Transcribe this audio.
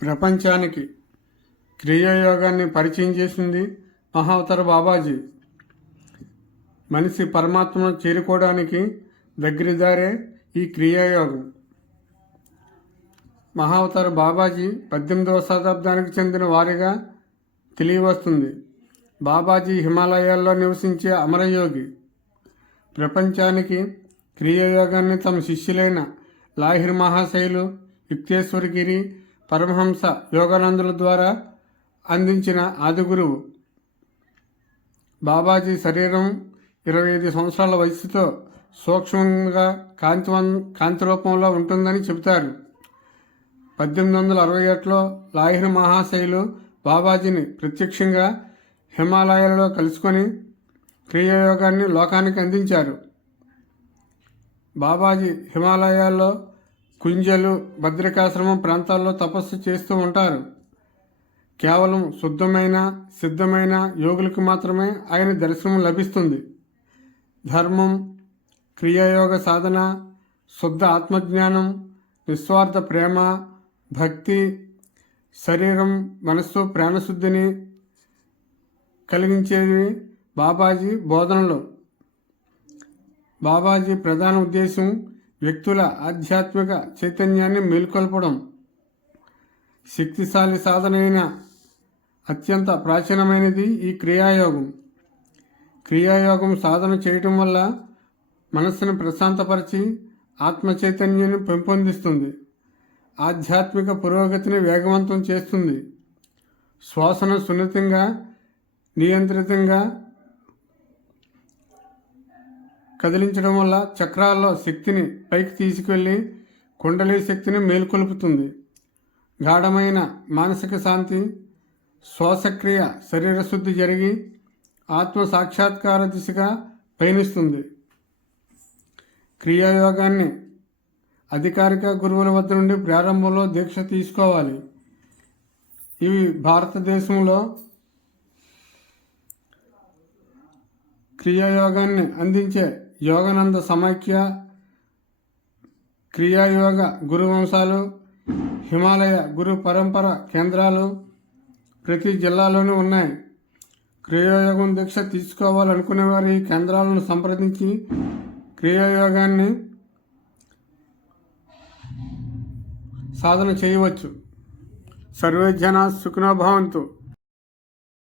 ప్రపంచానికి క్రియాయోగాన్ని పరిచయం చేసింది మహావతార బాబాజీ. మనిషి పరమాత్మను చేరుకోవడానికి దగ్గరిదారే ఈ క్రియాయోగం. మహావతార బాబాజీ పద్దెనిమిదవ శతాబ్దానికి చెందిన వారిగా తెలియవస్తుంది. బాబాజీ హిమాలయాల్లో నివసించే అమరయోగి. ప్రపంచానికి క్రియాయోగాన్ని తమ శిష్యులైన లాహిర్ మహాశైలు యుక్తేశ్వరగిరి పరమహంస యోగానందుల ద్వారా అందించిన ఆదిగురువు బాబాజీ శరీరం ఇరవై ఐదు సంవత్సరాల వయసుతో సూక్ష్మంగా కాంతివం కాంతి రూపంలో ఉంటుందని చెబుతారు. పద్దెనిమిది వందల అరవై ఒకటిలో లాహిర్ మహాశైలు బాబాజీని ప్రత్యక్షంగా హిమాలయాలలో కలుసుకొని క్రియాయోగాన్ని లోకానికి అందించారు. బాబాజీ హిమాలయాల్లో కుంజలు భద్రికాశ్రమం ప్రాంతాల్లో తపస్సు చేస్తూ ఉంటారు. కేవలం శుద్ధమైన సిద్ధమైన యోగులకు మాత్రమే ఆయన దర్శనం లభిస్తుంది. ధర్మం క్రియాయోగ సాధన శుద్ధ ఆత్మజ్ఞానం నిస్వార్థ ప్రేమ భక్తి శరీరం మనస్సు ప్రాణశుద్ధిని కలిగించేవి బాబాజీ బోధనలు. బాబాజీ ప్రధాన ఉద్దేశం వ్యక్తుల ఆధ్యాత్మిక చైతన్యాన్ని మేల్కొల్పడం శక్తిశాలి సాధనైన అత్యంత ప్రాచీనమైనది ఈ క్రియాయోగం. క్రియాయోగం సాధన చేయటం వల్ల మనస్సును ప్రశాంతపరిచి ఆత్మ చైతన్యాన్ని పెంపొందిస్తుంది. ఆధ్యాత్మిక పురోగతిని వేగవంతం చేస్తుంది. శ్వాసను సున్నితంగా నియంత్రితంగా కదిలించడం వల్ల చక్రాల్లో శక్తిని పైకి తీసుకెళ్ళి కుండలి శక్తిని మేల్కొల్పుతుంది. గాఢమైన మానసిక శాంతి శ్వాసక్రియ శరీర శుద్ధి జరిగి ఆత్మ సాక్షాత్కార దిశగా పయనిస్తుంది. క్రియాయోగాన్ని అధికారిక గురువుల వద్ద నుండి ప్రారంభంలో దీక్ష తీసుకోవాలి. ఇవి భారతదేశంలో క్రియాయోగాన్ని అందించే యోగానంద సమాఖ్య క్రియాయోగ గురువంశాలు హిమాలయ గురు పరంపర కేంద్రాలు ప్రతి జిల్లాలోనూ ఉన్నాయి. క్రియాయోగం దీక్ష తీసుకోవాలనుకునే వారు ఈ కేంద్రాలను సంప్రదించి క్రియాయోగాన్ని సాధన చేయవచ్చు. సర్వే జన సుఖనోభవంతు